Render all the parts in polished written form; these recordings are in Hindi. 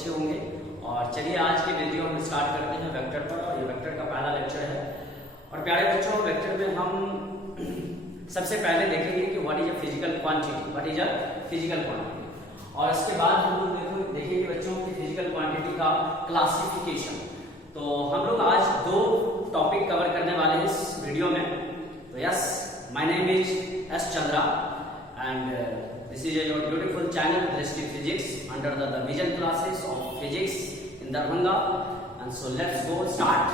अच्छे होंगे। और चलिए आज के वीडियो हम स्टार्ट करते हैं वेक्टर पर, और ये वेक्टर का पहला लेक्चर है। और प्यारे बच्चों, वेक्टर में हम सबसे पहले देखेंगे कि what is a physical quantity, what is a physical quantity, और इसके बाद हम लोग देखेंगे बच्चों की फिजिकल क्वांटिटी का क्लासिफिकेशन। तो हम लोग आज दो टॉपिक कवर करने वाले हैं इस वीडियो में। तो yes, my name is S Chandra and this is your beautiful channel Drishti Physics under the vision classes of physics in Darbhanga. And so let's go start.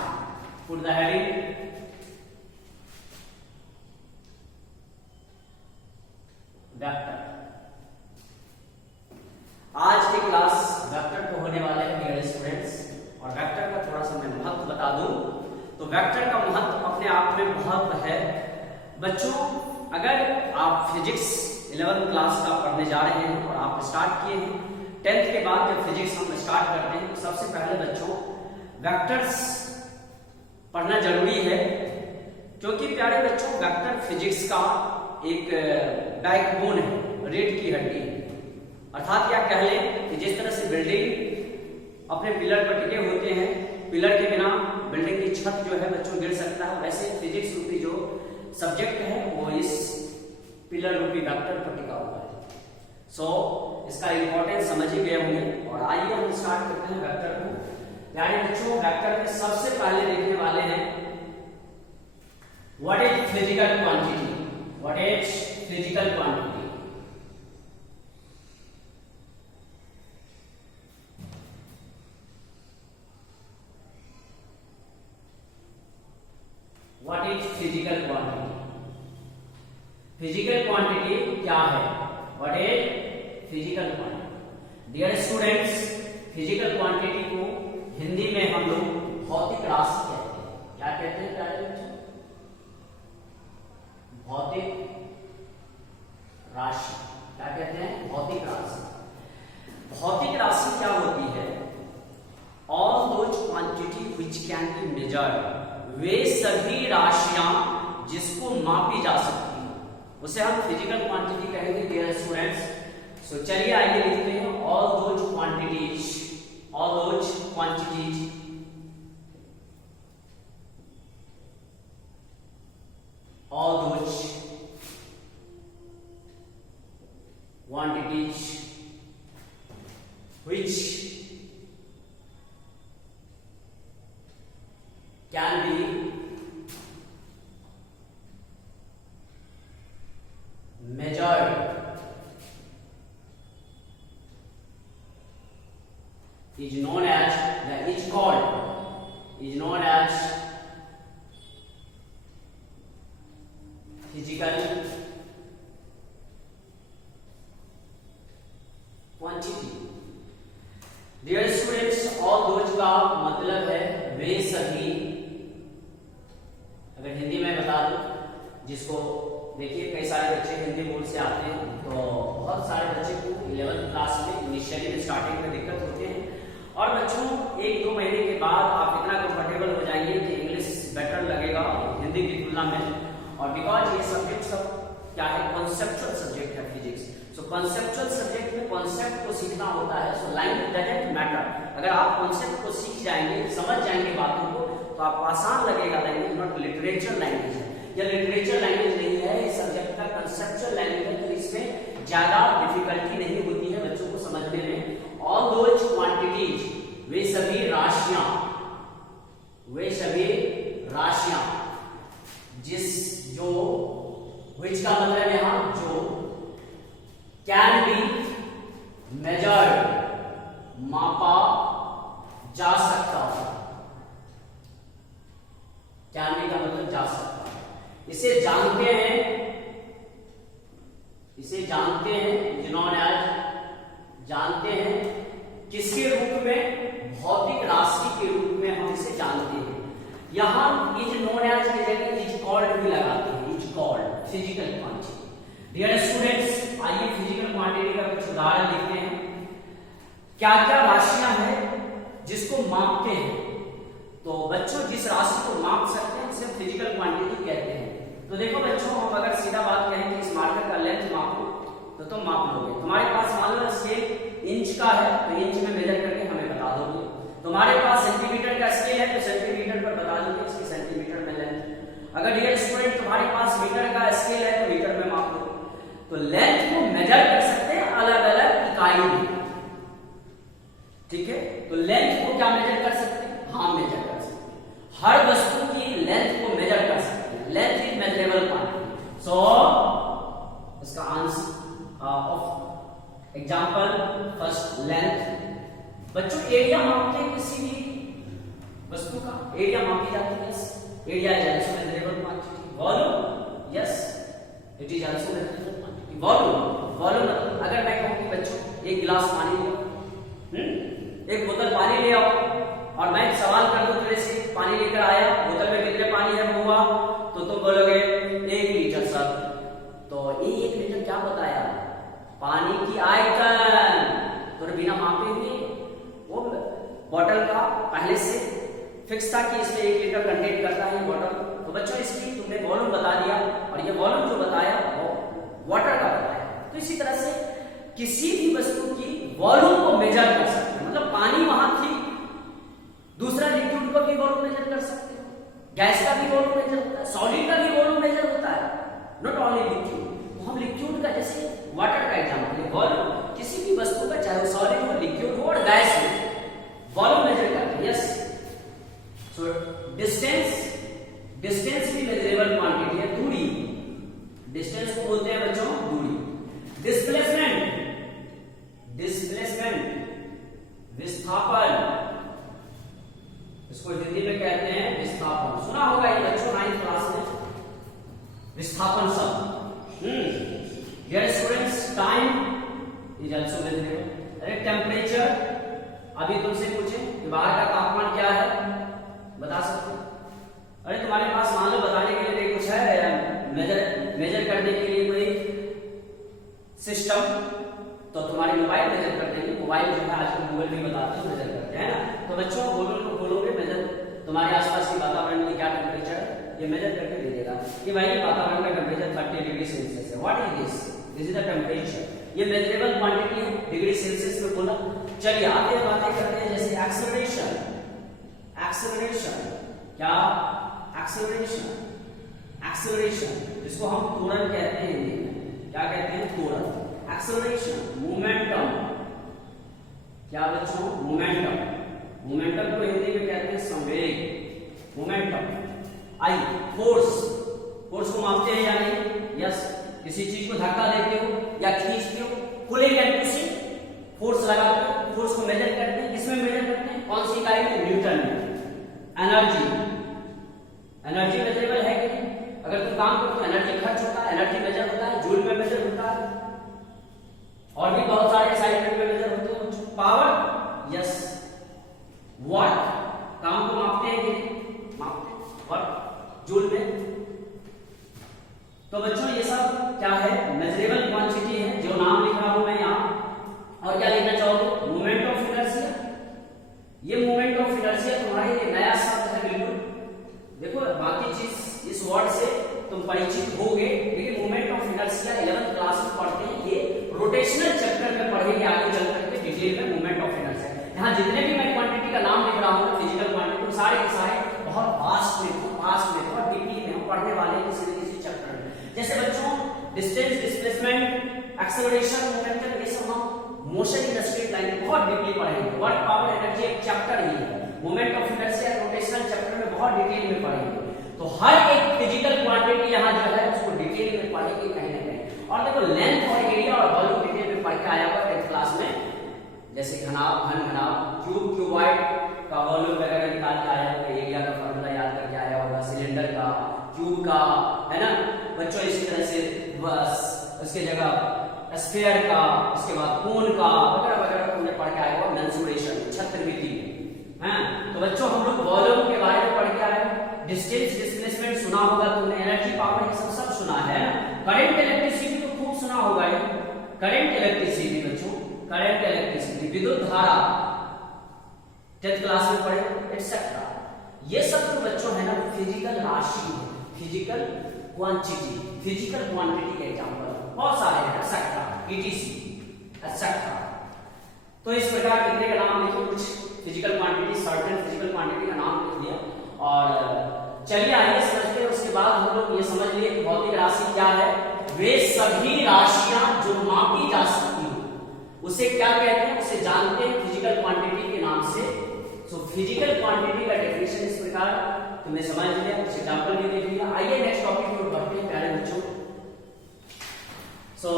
Put the heading vector. आज की क्लास वेक्टर को होने वाले हैं डियर स्टूडेंट्स। और वेक्टर का थोड़ा सा मैं महत्व बता दूं तो वेक्टर का महत्व अपने आप में बहुत है बच्चों। अगर आप फिजिक्स 11th क्लास का पढ़ने जा रहे हैं और आप स्टार्ट किए हैं, 10th के बाद जब फिजिक्स हम स्टार्ट करते हैं तो सबसे पहले बच्चों वेक्टर्स पढ़ना जरूरी है, क्योंकि प्यारे बच्चों वेक्टर फिजिक्स का एक बैकबोन है, रीढ़ की हड्डी। अर्थात क्या कह लें कि जिस तरह से बिल्डिंग अपने पिलर पर टिके होते हैं, पिलर के बिना बिल्डिंग की छत जो है बच्चों गिर सकता है, वैसे फिजिक्स रूपी जो सब्जेक्ट है वो इस पिलर रूपी वेक्टर पर टिका हुआ है। सो इसका इंपॉर्टेंस समझ ही गए होंगे। और आइए हम स्टार्ट करते हैं वेक्टर को। यानी बच्चों वेक्टर में सबसे पहले देखने वाले हैं what is physical quantity, what is physical quantity. What is physical quantity, physical quantity क्या है, what is physical quantity. Dear students, physical quantity को हिंदी में हम लोग भौतिक राशि कहते हैं। क्या कहते हैं प्यारे बच्चों? भौतिक राशि। क्या कहते हैं? भौतिक राशि। भौतिक राशि क्या होती है? All those quantity which can be measured, वे सभी राशियां जिसको मापी जा सकती है उसे हम फिजिकल क्वांटिटी कहेंगे डियर स्टूडेंट्स। सो चलिए आइए लिखते हैं all those quantities, all those quantities all those quantities which can be measured is known as physical quantity. Dear students, all those का मतलब है वे सभी। अगर हिंदी में बता दूं, जिसको देखिए कई सारे बच्चे हिंदी बोर्ड से आते हैं, तो बहुत सारे बच्चे को 11th क्लास में इनिशियली में स्टार्टिंग में दिक्कत होते हैं, और बच्चों 1-2 महीने के बाद आप इतना कंफर्टेबल हो जाएंगे कि इंग्लिश बेटर लगेगा हिंदी की तुलना में। और बिकॉज ये सब्जेक्ट सब क्या है, कॉन्सेप्चुअल सब्जेक्ट है फिजिक्स। सो कॉन्सेप्चुअल सब्जेक्ट में कॉन्सेप्ट को सीखना होता है। So language doesn't matter. अगर आप कॉन्सेप्ट को सीख जाएंगे, समझ जाएंगे बातों को, तो आपको आसान लगेगा लैंग्वेज। नॉट लिटरेचर लैंग्वेज है, यह लिटरेचर लैंग्वेज नहीं है, इस सब्जेक्ट का कंसेप्चुअल लैंग्वेज है, तो इसमें ज्यादा डिफिकल्टी नहीं होती है बच्चों को समझने में। ऑल दोज क्वांटिटीज, वे सभी राशियां, वे सभी राशियां जो which का मतलब यहां जो कैन बी मेजर्ड, मापा जा सकता है। कैन बी का मतलब जा सकता है। इसे जानते हैं, जिन्होंने आज जानते हैं किसके रूप में, भौतिक राशि के रूप में हम इसे जानते हैं। यहां इज नोन एज की जगह इज कॉल्ड भी लगाते हैं, is called physical quantity. Dear students, आइए फिजिकल क्वांटिटी का कुछ उदाहरण देखते हैं। क्या क्या राशियां हैं जिसको मापते हैं? तो बच्चों जिस राशि को माप सकते हैं उसे फिजिकल क्वांटिटी कहते हैं। तो देखो बच्चों, हम अगर सीधा बात करें कि इस मार्कर का लेंथ मापो तो तुम माप लोगे। तुम्हारे पास मान लो स्केल इंच का है तो इंच में मेजर करके हमें तुम्हारे पास सेंटीमीटर का स्केल है तो सेंटीमीटर पर बता दोगे इसकी सेंटीमीटर में लेंथ। अगर डियर स्टूडेंट तुम्हारे पास मीटर का स्केल है तो मीटर में माप दो। तो लेंथ को मेजर कर सकते हैं अलग अलग इकाई में, ठीक है। तो लेंथ को क्या मेजर कर सकते हैं? हाँ मेजर कर सकते हैं, हर वस्तु की लेंथ को मेजर कर सकते हैं। Length is measurable quantity. So इसका answer of example first length. बच्चों एरिया मापते हैं किसी भी वस्तु का, एरिया मापी जाती है। Yes, area is also measurable quantity. Volume, yes it is also measurable quantity. Volume मतलब अगर मैं कहूं कि बच्चों एक गिलास पानी लो, एक बोतल पानी ले आओ, और मैं सवाल कर दूं तेरे से पानी लेकर आया, बोतल में कितने पानी है हुआ, तो तुम बोलोगे 1 लीटर सर। तो ये 1 लीटर क्या बताया? पानी की आयतन। तो बिना मापे हुए वो बॉटल का पहले से फिक्स था कि इसमें 1 लीटर कंटेन करता है बॉटल। तो बच्चों इसकी तुमने वॉल्यूम बता दिया, और ये वॉल्यूम जो बताया वो वाटर का बताया। तो इसी तरह से किसी भी वस्तु की वॉल्यूम को मेजर कर सकते हैं। मतलब पानी वहां थी, दूसरा लिक्विड का भी वॉल्यूम मेजर कर सकते हैं, गैस का भी वॉल्यूम मेजर होता है, सॉलिड का भी वॉल्यूम मेजर होता है, नॉट ओनली लिक्विड। तो हम लिक्विड का जैसे वाटर का एग्जांपल है, वॉल्यूम किसी भी वस्तु का चाहे वो सॉलिड हो, लिक्विड हो और गैस हो, वॉल्यूम मेजर करते हैं। यस, सो डिस्टेंस भी मेजरेबल क्वांटिटी है। दूरी, डिस्टेंस को बोलते हैं बच्चों दूरी। डिस्प्लेसमेंट विस्थापन, इसको हिंदी में कहते हैं विस्थापन। सुना होगा ये बच्चों 9th क्लास में विस्थापन शब्द। Dear students, time is also measurable. अरे टेम्परेचर, अभी तुमसे पूछे कि बाहर का तापमान क्या है, बता सकते हो? अरे तुम्हारे पास मान लो बताने के लिए कुछ है, मेजर करने के लिए कोई सिस्टम, तो तुम्हारे मोबाइल मेजर कर देंगे। मोबाइल जो है आजकल गूगल भी बताते हैं, मेजर करते हैं ना। तो बच्चों गूगल को खोलोगे, मेजर तुम्हारे आसपास के वातावरण में क्या टेम्परेचर है ये मेजर करके दे देगा कि भाई ये वातावरण का टेम्परेचर 30 डिग्री सेल्सियस है। What is this? This is the temperature. ये मेजरेबल क्वांटिटी है, डिग्री सेल्सियस में बोला। चलिए आगे बातें करते हैं, जैसे एक्सेलरेशन। क्या? एक्सेलरेशन जिसको हम त्वरण कहते हैं हिंदी में, क्या कहते हैं? त्वरण। Acceleration, momentum. क्या बच्चों? मोमेंटम को हिंदी में कहते हैं संवेग, मोमेंटम। आई फोर्स को मापते हैं या नहीं? यस, किसी चीज को धक्का देते हो या खींचते हो, पुलिंग एंड पुशिंग, फोर्स लगाते हो, फोर्स को मेजर करते हैं। किसमें मेजर करते हैं? कौन सी इकाई में? न्यूटन में। एनर्जी मेजरेबल है कि नहीं? अगर तुम काम करते हो एनर्जी खर्च होता है, एनर्जी मेजर होता है, जूल में मेजर होता है, और भी बहुत सारे असाइनमेंट में मेजर होते हैं। Power, yes. वाट, काम को मापते हैं कि नहीं? मापते हैं। वाट, जूल में। तो बच्चों ये सब क्या है? मेजरेबल क्वांटिटी है, जो नाम लिख रहा हूं मैं यहाँ। और क्या लिखना चाहोगे? Moment of inertia. ये मोमेंट ऑफ इनर्शिया तुम्हारे लिए नया शब्द है बिल्कुल। देखो बाकी चीज इस वर्ड से तुम परिचित होगे, लेकिन moment of inertia 11th class में पढ़ते हैं। ये रोटेशनल चैप्टर में पढ़ेंगे आगे चल करके डिटेल में मोमेंट ऑफ इनर्शिया। यहाँ जितने भी मैं क्वांटिटी का नाम लिख रहा हूँ, फिजिकल क्वांटिटी, सारे के सारे बहुत वास्ट में बहुत डीपली में हम पढ़ने वाले हैं किसी न किसी चैप्टर में। जैसे बच्चों डिस्टेंस, डिस्प्लेसमेंट, एक्सेलरेशन, मोमेंटम, ये सब हम मोशन इन स्ट्रेट लाइन बहुत डीपली पढ़ेंगे। वर्क, पावर, एनर्जी एक चैप्टर ही है। Moment of inertia rotational chapter में बहुत डिटेल में पढ़ेंगे। तो हर एक फिजिकल क्वांटिटी यहाँ जो है उसको डिटेल में पढ़ेंगे कहीं ना कहीं। और देखो लेंथ और एरिया और वॉल्यूम डिटेल में पढ़ के आया हुआ 10th क्लास में, जैसे घनाभ, घन घनाभ, क्यूब, क्यूबॉइड का वॉल्यूम वगैरह निकाल के आया होगा, एरिया का फॉर्मूला याद करके आया होगा, सिलेंडर का, क्यूब का, है ना बच्चों। इसी तरह से बस उसके जगह स्फीयर का, उसके बाद कोन का वगैरह वगैरह तुमने पढ़ के आया होगा मेंसुरेशन, छत्रमिति। हैं तो बच्चों हम लोग वॉल्यूम के बारे में पढ़ के आए, डिस्टेंस, डिस्प्लेसमेंट सुना होगा तुमने, एनर्जी, पावर, ये सब सुना है ना। करंट, इलेक्ट्रिसिटी तो खूब सुना होगा। करंट, इलेक्ट्रिसिटी बच्चों, करंट, इलेक्ट्रिसिटी, विद्युत धारा 10th क्लास में पढ़े, एटसेट्रा। ये सब तो बच्चों है ना फिजिकल राशि है, फिजिकल क्वांटिटी, फिजिकल क्वांटिटी के एग्जांपल बहुत सारे हैं, एटसेट्रा, ईटीसी, एटसेट्रा। तो इस प्रकार कितने का नाम लिखो, कुछ physical quantity, certain physical quantity का नाम लिख दिया। और चलिए आइए समझते हैं। उसके बाद हम लोग ये समझ लिए कि भौतिक राशि क्या है। वे सभी राशियां जो मापी जा सकती हो उसे क्या कहते हैं, उसे जानते हैं फिजिकल क्वांटिटी के नाम से। सो फिजिकल क्वांटिटी का डेफिनेशन इस प्रकार तुमने समझ लिया, कुछ एग्जांपल भी देख लिया। आइए नेक्स्ट टॉपिक की ओर बढ़ते हैं प्यारे बच्चों। सो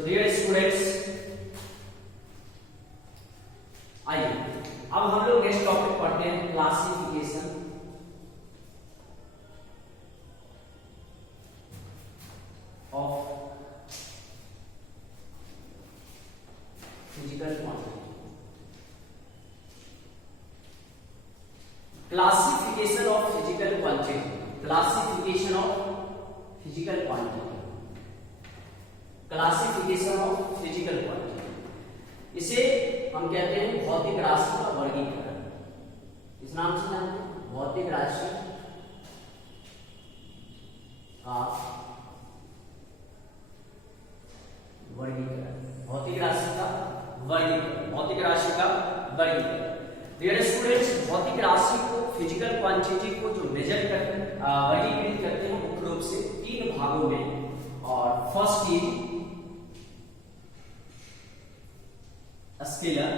डियर स्टूडेंट्स, आइए अब हम लोग नेक्स्ट टॉपिक पढ़ते हैं, classification of physical quantity. Classification of physical quantity, classification of physical quantity, classification of physical quantity, इसे हम कहते हैं भौतिक राशि का वर्गीकरण। इस नाम से जानते हैं भौतिक राशि का वर्गीकरण, भौतिक राशि का वर्गीकरण, भौतिक राशि का वर्गीकरण। डियर स्टूडेंट्स, भौतिक राशि को, फिजिकल क्वांटिटी को जो मेजर करते हैं, वर्गीकृत करते हैं मुख्य रूप से 3 भागों में। और first is scalar,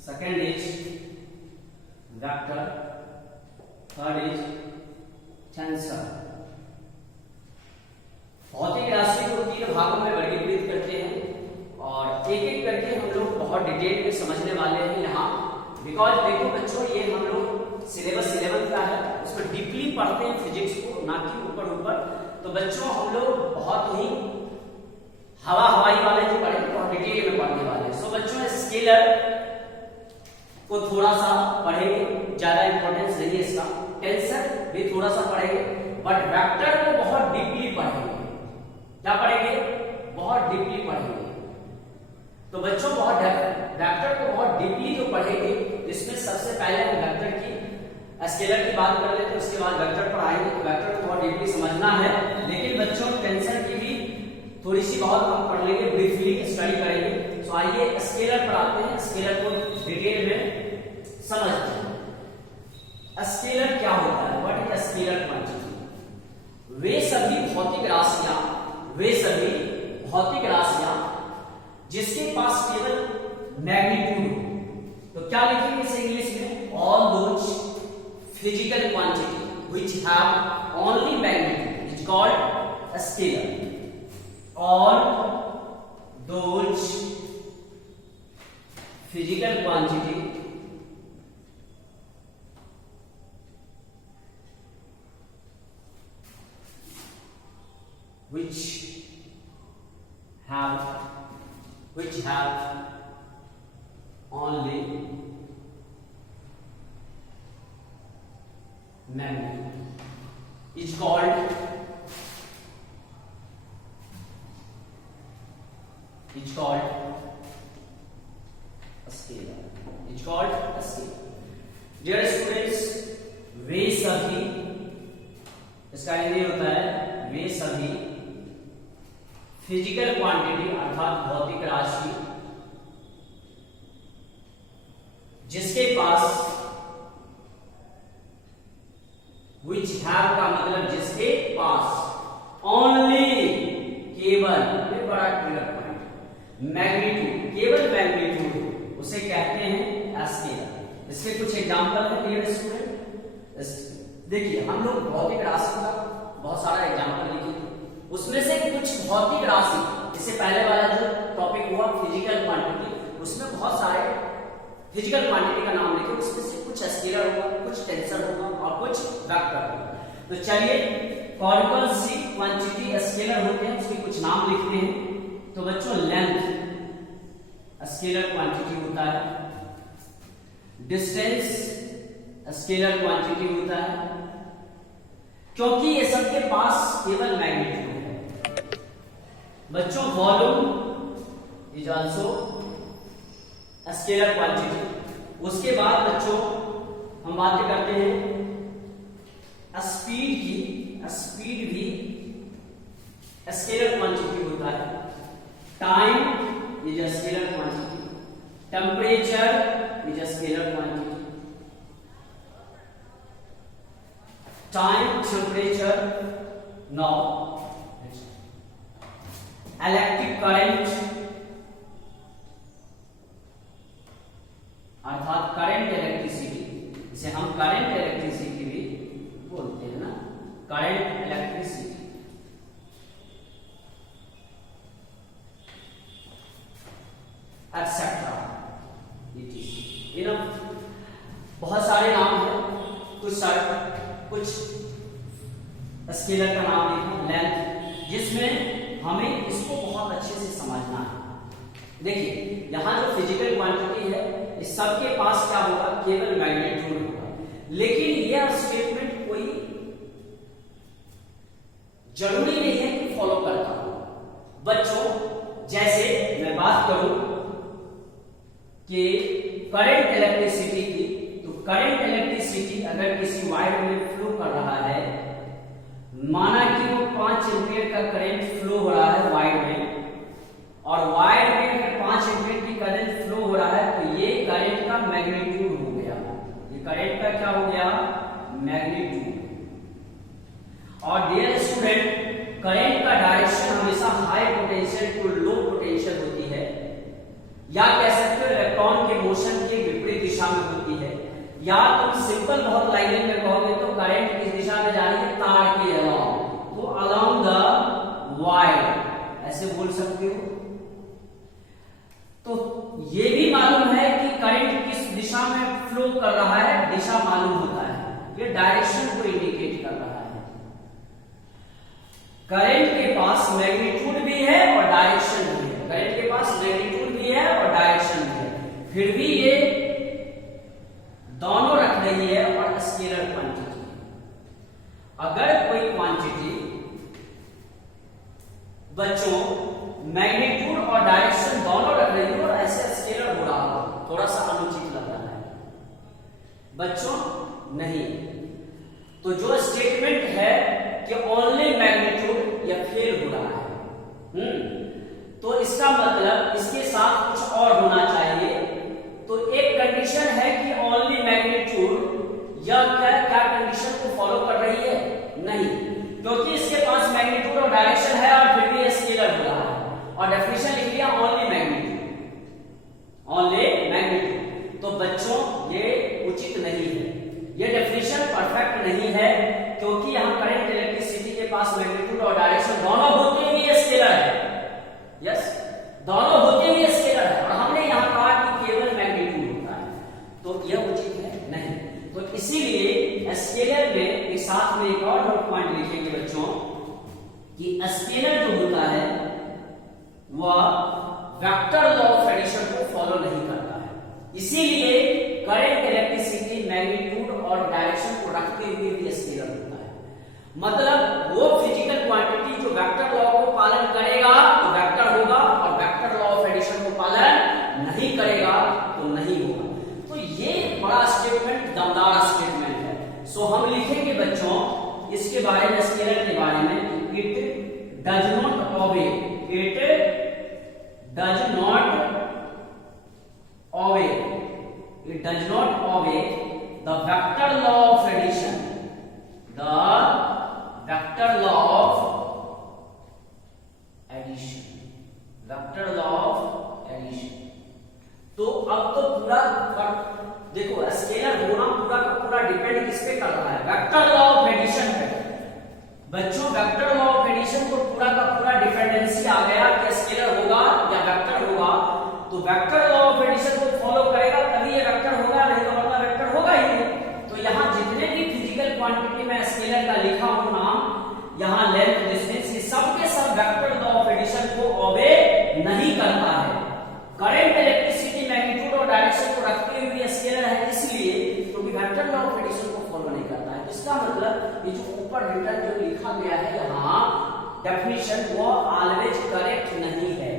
second is vector, third is tensor. भौतिक राशि को 3 भागों में वर्गीकृत करते हैं और एक एक करके हम लोग बहुत डिटेल में समझने वाले हैं यहाँ। बिकॉज देखो बच्चों, ये हम लोग सिलेबस 11 का है, उसमें डीपली पढ़ते हैं फिजिक्स को, ना कि ऊपर ऊपर। तो बच्चों हम लोग बहुत ही हवाई वाले जो पढ़ेंगे बहुत डिटेल में पढ़ने वाले हैं। सो बच्चों, स्केलर को थोड़ा सा पढ़ेंगे, ज्यादा इंपॉर्टेंस नहीं है इसका। टेंसर भी थोड़ा सा पढ़ेंगे, बट वेक्टर को बहुत डीपली पढ़ेंगे। क्या पढ़ेंगे? बहुत डीपली पढ़ेंगे। तो बच्चों बहुत वेक्टर को बहुत डीपली जो पढ़ेंगे, इसमें सबसे पहले हम वेक्टर की, स्केलर की बात कर लेते हैं, उसके बाद वेक्टर पर आएंगे। तो वेक्टर को बहुत डीपली समझना है, लेकिन बच्चों टेंसर की भी थोड़ी सी बहुत हम पढ़ लेंगे, ब्रीफली स्टडी करेंगे। तो आइए स्केलर पर आते हैं, स्केलर को डिटेल में समझते हैं। स्केलर क्या होता है? What is scalar quantity? वे सभी भौतिक राशियां, वे सभी भौतिक राशियां जिसके पास केवल मैग्नीट्यूड हो। तो क्या लिखेंगे इसे इंग्लिश में? All those physical quantity which have only magnitude is called scalar. All those physical quantity which have only magnitude is called scalar, is called scalar. Dear students, वे सभी, इसका हिंदी होता है वे सभी फिजिकल क्वांटिटी अर्थात भौतिक राशि जिसके पास, which have का मतलब जिसके पास, ओनली केवल, ये बड़ा क्लियर पॉइंट, मैग्नीट्यूड, केवल मैग्नीट्यूड, उसे कहते हैं स्केलर। इसके कुछ एग्जांपल है डियर स्टूडेंट। देखिए हम लोग भौतिक राशि का बहुत सारा एग्जांपल लिखे, उसमें से कुछ भौतिक राशि, इससे पहले वाला जो टॉपिक हुआ फिजिकल क्वांटिटी, उसमें बहुत सारे फिजिकल क्वांटिटी का नाम लिखे, उसमें से कुछ स्केलर होगा, कुछ टेंसर होगा और कुछ वेक्टर होगा। तो चलिए कौन सी क्वांटिटी स्केलर होते हैं उसके कुछ नाम लिखते हैं। तो बच्चों लेंथ स्केलर क्वांटिटी होता है, डिस्टेंस स्केलर क्वांटिटी होता है, क्योंकि ये सबके पास केवल मैग्नीट्यूड है। बच्चों volume is also scalar quantity. उसके बाद बच्चों हम बातें करते हैं स्पीड की, स्पीड भी स्केलर क्वांटिटी होता है, time is scalar quantity temperature is a scalar quantity, time, temperature, now electric current अर्थात करंट इलेक्ट्रिसिटी, इसे हम करंट इलेक्ट्रिसिटी भी बोलते हैं ना, current electricity, etcetera, it is enough. बहुत सारे नाम हैं, कुछ स्केलर का नाम लिखो लेंथ, जिसमें हमें इसको बहुत अच्छे से समझना है। देखिए यहां जो फिजिकल क्वांटिटी है इस सबके पास क्या होगा, केवल मैग्नीट्यूड होगा, लेकिन यह स्टेटमेंट कोई जरूरी नहीं है कि फॉलो करता हो। बच्चों जैसे मैं बात करूं कि करंट इलेक्ट्रिसिटी की, तो करंट इलेक्ट्रिसिटी अगर किसी वायर में फ्लो कर रहा है, माना कि वो 5 एम्पीयर का करंट फ्लो हो रहा है वायर में, और वायर में अगर 5 एम्पीयर की करंट फ्लो हो रहा है, तो ये करंट का मैग्नीट्यूड हो गया, ये करंट का क्या हो गया, मैग्नीट्यूड। और डियर स्टूडेंट, करंट का डायरेक्शन हमेशा high potential to low potential होती है, या कह सकते हो इलेक्ट्रॉन के मोशन के विपरीत दिशा में होती है, या तुम सिंपल बहुत लाइनिंग में कहोगे तो करंट किस दिशा में जा रही है, तार के अलाउंग, तो अलाउंग द वायर ऐसे बोल सकते हो। तो ये भी मालूम है कि करंट किस दिशा में फ्लो कर रहा है, दिशा मालूम होता है, ये डायरेक्शन को इंडिकेट कर रहा है। करंट के पास मैग्नीट्यूड भी है और डायरेक्शन भी है, करंट के पास मैग्नीट्यूड भी है और डायरेक्शन भी है, फिर भी ये दोनों रख रही है और स्केलर क्वांटिटी। अगर कोई क्वांटिटी बच्चों मैग्नीट्यूड और डायरेक्शन दोनों रख रही है और ऐसे स्केलर हो रहा हो, थोड़ा सा अनुचित लग रहा है बच्चों, नहीं। तो जो स्टेटमेंट है कि ओनली मैग्नीट्यूड, या फेल हो रहा है, तो इसका मतलब इसके साथ कुछ और होना चाहिए। तो एक कंडीशन है कि ओनली मैग्नीट्यूड, या क्या कंडीशन को फॉलो कर रही है, नहीं, क्योंकि इसके पास मैग्नीट्यूड और डायरेक्शन है और फिर भी स्केलर हो रहा है, और डेफिनेशन लिख लिया ओनली मैग्नीट्यूड, ओनली मैग्नीट्यूड। तो बच्चों ये उचित नहीं है, ये डेफिनेशन परफेक्ट नहीं है, क्योंकि यहां करंट इलेक्ट्रिसिटी के पास मैग्नीट्यूड और डायरेक्शन दोनों होते हुए स्केलर है, यस, दोनों होते हुए स्केलर है, और हमने यहां कहा कि केवल मैग्नीट्यूड होता है, तो यह उचित है नहीं। तो इसीलिए स्केलर में एक साथ में एक और नोट पॉइंट लिखेंगे बच्चों कि स्केलर जो होता है वह वेक्टर लॉ ऑफ एडिशन को फॉलो नहीं करता है, इसीलिए करंट इलेक्ट्रिसिटी मैग्नीट्यूड और डायरेक्शन को रखते हुए भी स्केलर होता है। मतलब वो फिजिकल क्वांटिटी जो वेक्टर लॉ को पालन करेगा तो वेक्टर होगा, और वेक्टर लॉ ऑफ एडिशन को पालन नहीं करेगा तो नहीं होगा। तो ये बड़ा स्टेटमेंट, दमदार स्टेटमेंट है। सो हम लिखेंगे बच्चों इसके बारे में, स्केलर के बारे में, it does not obey, it does not obey, it does not obey the vector law of addition, the vector law of addition, vector law of addition। तो अब तो पूरा देखो स्केलर होना पूरा का पूरा डिपेंड किस पे कर रहा है, वेक्टर लॉ ऑफ एडिशन पे। बच्चों वेक्टर लॉ ऑफ एडिशन को पूरा का पूरा डिपेंडेंसी आ गया कि स्केलर होगा या वेक्टर होगा, तो वेक्टर लॉ ऑफ एडिशन को फॉलो करेगा तभी ये वेक्टर होगा, नहीं तो वरना वेक्टर होगा ही नहीं। तो यहाँ जितने भी फिजिकल क्वांटिटी में स्केलर का लिखा हूं नाम, यहाँ लेंथ, डिस्टेंस, ये सब के सब वेक्टर लॉ ऑफ एडिशन को ओबे नहीं करता है। करंट इलेक्ट्रिसिटी मैग्नीट्यूड और डायरेक्शन को रखते हुए स्केलर है, इसलिए क्योंकि वेक्टर लॉ ऑफ एडिशन को फॉलो नहीं करता है। इसका मतलब ये जो ऊपर रिटर्न जो लिखा गया है यहाँ डेफिनेशन, वो ऑलवेज करेक्ट नहीं है।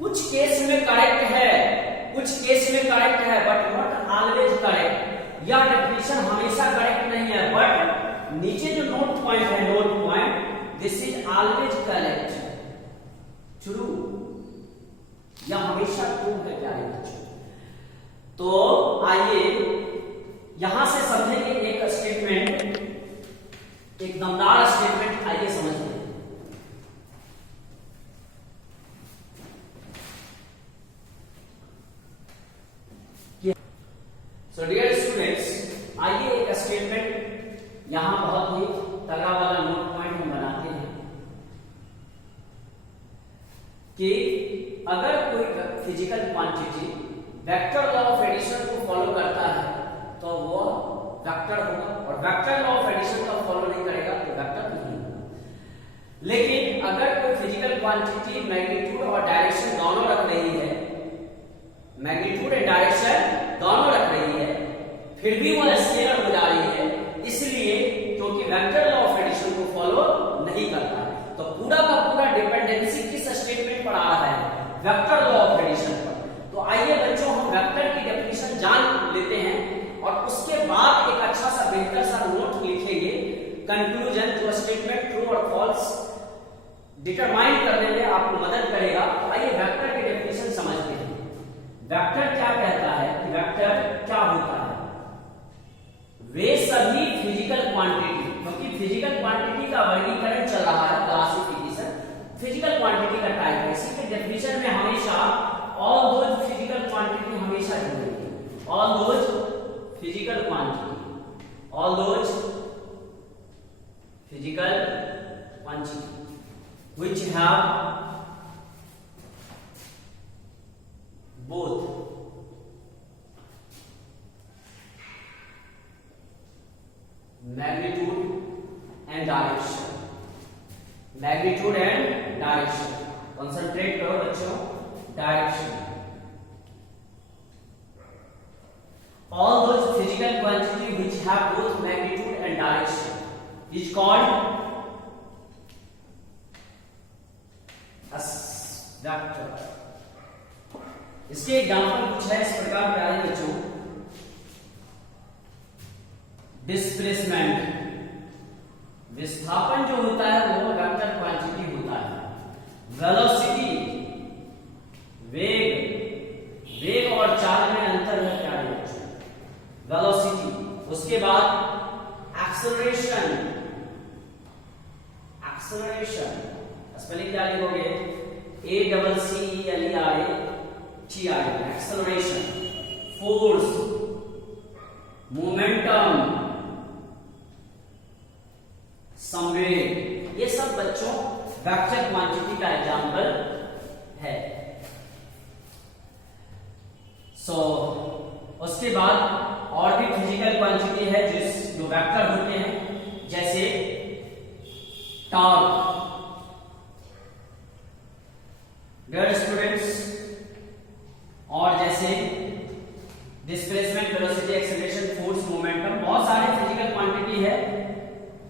कुछ केस में करेक्ट है, कुछ केस में करेक्ट है, बट नॉट ऑलवेज करेक्ट। यह डेफिनेशन हमेशा करेक्ट नहीं है, बट नीचे जो नोट पॉइंट है, note point, this is always correct, true, यह हमेशा ट्रू है प्यारे बच्चों। तो आइए यहां से समझेंगे एक स्टेटमेंट, एक दमदार स्टेटमेंट, आइए समझते हैं। सो डियर स्टूडेंट्स, आइए एक स्टेटमेंट यहां बहुत ही तगड़ा वाला नोट पॉइंट हम बनाते हैं कि अगर कोई physical quantity vector law of addition को फॉलो करता है तो वो वेक्टर होगा, और वेक्टर लॉ ऑफ एडिशन का फॉलो नहीं करेगा तो वेक्टर नहीं होगा। लेकिन अगर कोई फिजिकल क्वांटिटी मैग्नीट्यूड और डायरेक्शन दोनों रख रही है, मैग्नीट्यूड एंड डायरेक्शन दोनों रख रही है, फिर भी वो स्केलर हो जा रही है, इसलिए क्योंकि वेक्टर लॉ ऑफ एडिशन को फॉलो नहीं करता है। तो पूरा का पूरा डिपेंडेंसी किस स्टेटमेंट पर आ रहा है? वेक्टर लॉ ऑफ एडिशन पर। तो आइए बच्चों हम वेक्टर की डेफिनेशन जान लेते हैं और उसके बाद एक अच्छा सा बेहतर सा नोट लिखेंगे, कंक्लूजन, जो स्टेटमेंट ट्रू और फॉल्स डिटरमाइन करने में आपको मदद करेगा। तो आइए वेक्टर की डेफिनेशन समझते हैं। वेक्टर क्या कहता है कि वेक्टर क्या होता है? वे सभी फिजिकल क्वांटिटी, क्योंकि फिजिकल क्वांटिटी का वर्गीकरण चल रहा है, क्लासिफिकेशन फिजिकल क्वांटिटी का टाइप है। इसी के डेफिनेशन में हमेशा ऑल दोज फिजिकल क्वांटिटी हमेशा जुड़ेंगे, all those physical quantity, all those physical quantity which have both magnitude and direction, magnitude and direction, concentrate करो बच्चों, direction, all those physical quantity which have both magnitude and direction is called vector. इसके एग्जांपल कुछ है इस प्रकार प्यारे बच्चों, डिस्प्लेसमेंट, विस्थापन जो होता है वो वेक्टर क्वांटिटी होता है। वेलोसिटी, वेग, वेग और चाल में अंतर है प्यारे बच्चों, वेलोसिटी। उसके बाद एक्सेलरेशन, एक्सेलरेशन स्पेलिंग क्या लिखोगे? ACCELERATI, acceleration. फोर्स, मोमेंटम, संवेग, ये सब बच्चों वेक्टर क्वांटिटी का एग्जांपल है। उसके बाद और भी फिजिकल क्वांटिटी है जो वेक्टर होते हैं, जैसे टॉर्क। डियर स्टूडेंट्स, और जैसे displacement, velocity, acceleration, force, momentum, बहुत सारे फिजिकल क्वांटिटी है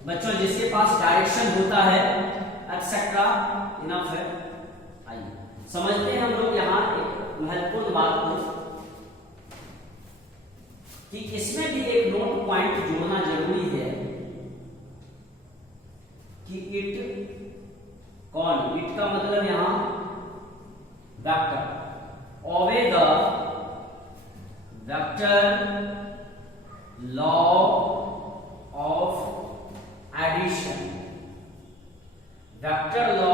बच्चों जिसके पास डायरेक्शन होता है, एक्सेट्रा। इनफ है। आइए समझते हैं हम लोग यहाँ एक महत्वपूर्ण बात को कि इसमें भी एक नोट पॉइंट जोड़ना जरूरी है कि इट कौन, इट का मतलब यहां vector, obey the vector law of addition, vector law